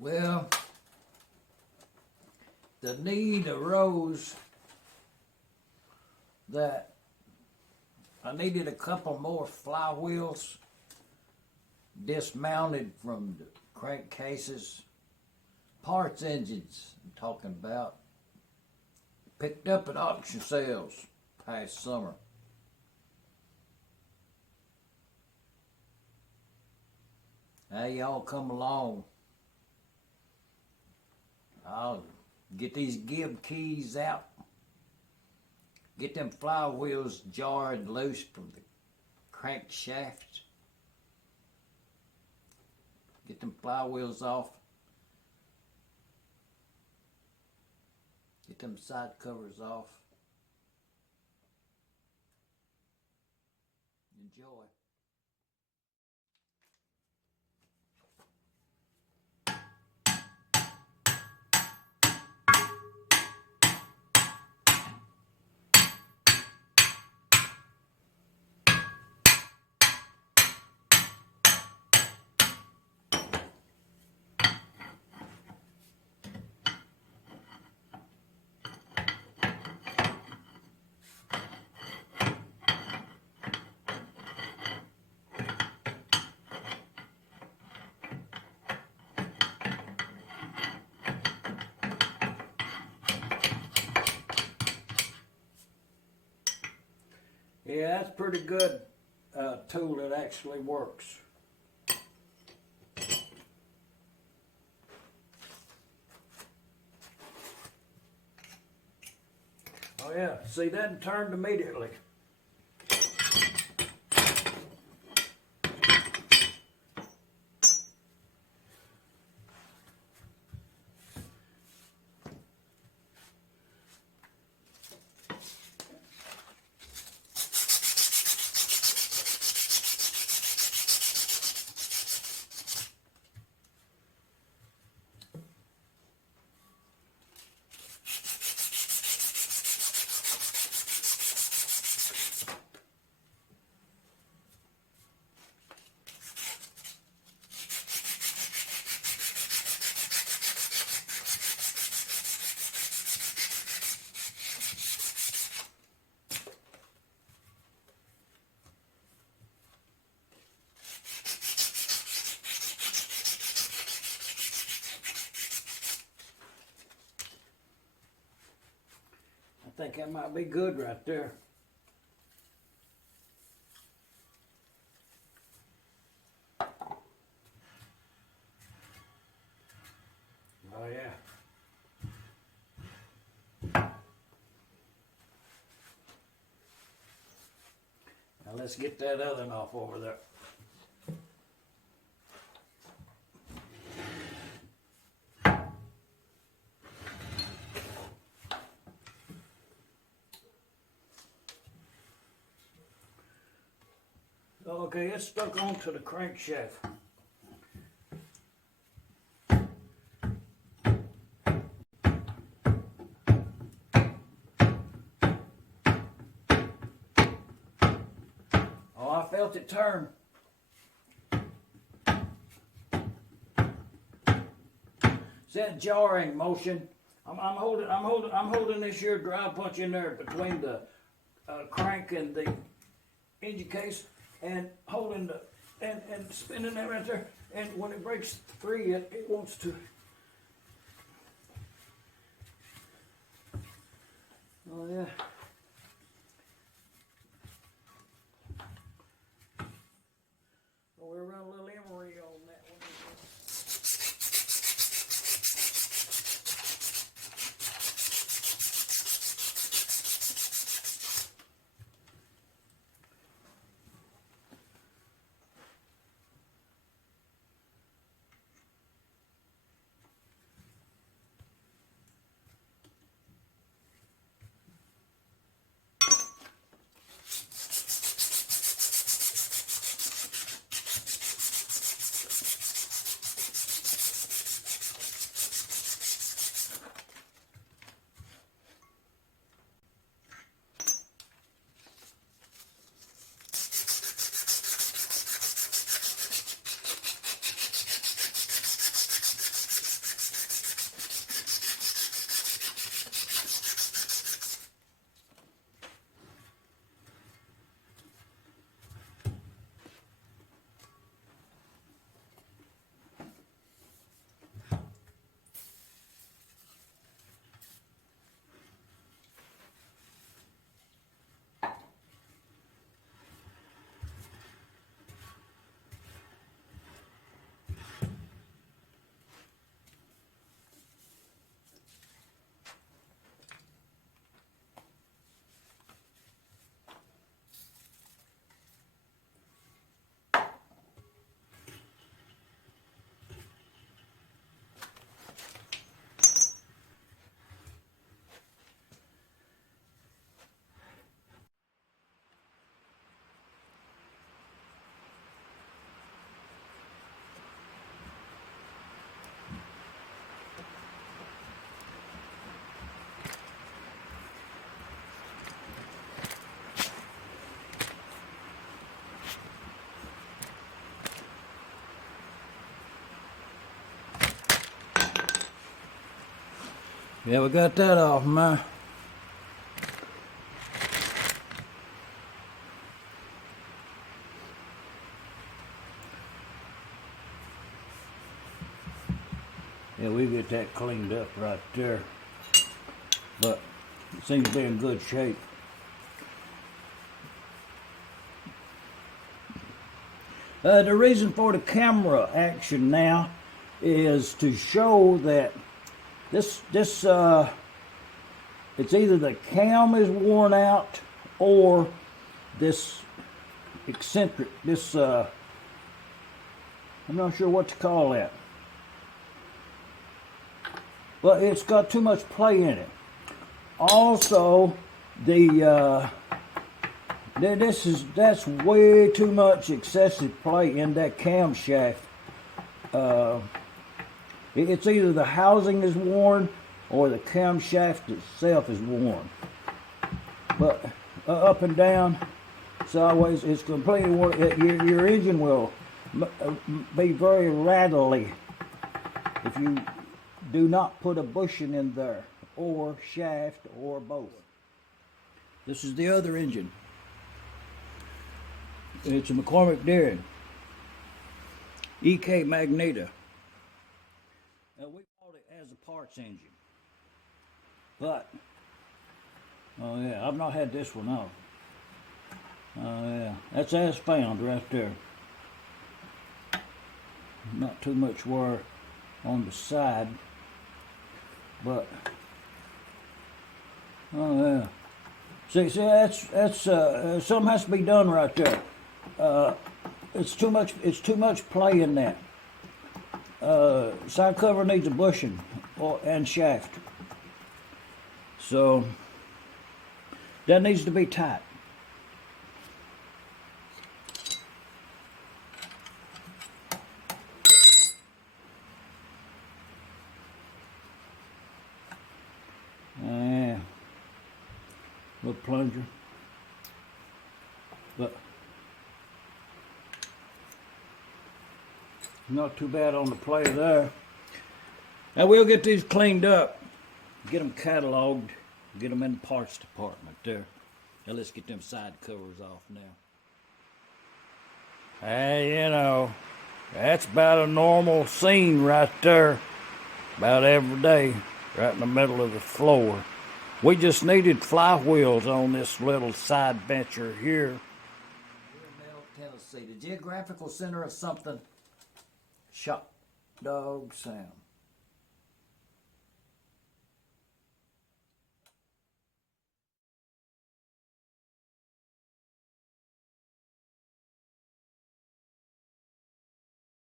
Well, the need arose that I needed a couple more flywheels dismounted from the crankcases, parts engines I'm talking about, picked up at auction sales past summer. Now y'all come along. I'll get these gib keys out. Get them flywheels jarred loose from the crankshaft. Get them flywheels off. Get them side covers off. Enjoy. Yeah, that's a pretty good tool that actually works. Oh yeah, see that turned immediately. I think that might be good right there. Oh yeah. Now let's get that other one off over there. Okay, it's stuck onto the crankshaft. Oh, I felt it turn. It's that jarring motion. I'm holding this here drive punch in there between the crank and the engine case, and holding the and spinning that right there. And when it breaks free, it wants to. Oh yeah. We'll run a little emery on that one. Yeah, we got that off, man. Yeah, we get that cleaned up right there. But it seems to be in good shape. The reason for the camera action now is to show that this it's either the cam is worn out or this eccentric, I'm not sure what to call that, but it's got too much play in it. Also, that's way too much excessive play in that camshaft. It's either the housing is worn or the camshaft itself is worn. But up and down, sideways, it's completely worn. Your engine will be very rattly if you do not put a bushing in there, or shaft, or both. This is the other engine. It's a McCormick-Deering EK Magneto. We bought it as a parts engine, but oh yeah, I've not had this one off. Oh yeah, that's as found right there. Not too much wear on the side, but oh yeah. See, that's something has to be done right there. It's too much play in that. Side cover needs a bushing and shaft, so that needs to be tight. Yeah, little plunger, but not too bad on the play there. Now we'll get these cleaned up, get them cataloged, get them in the parts department there. Now let's get them side covers off now. Hey, you know, that's about a normal scene right there, about every day, right in the middle of the floor. We just needed flywheels on this little side venture here. We're in Middle Tennessee, the geographical center of something. Shop dog sound.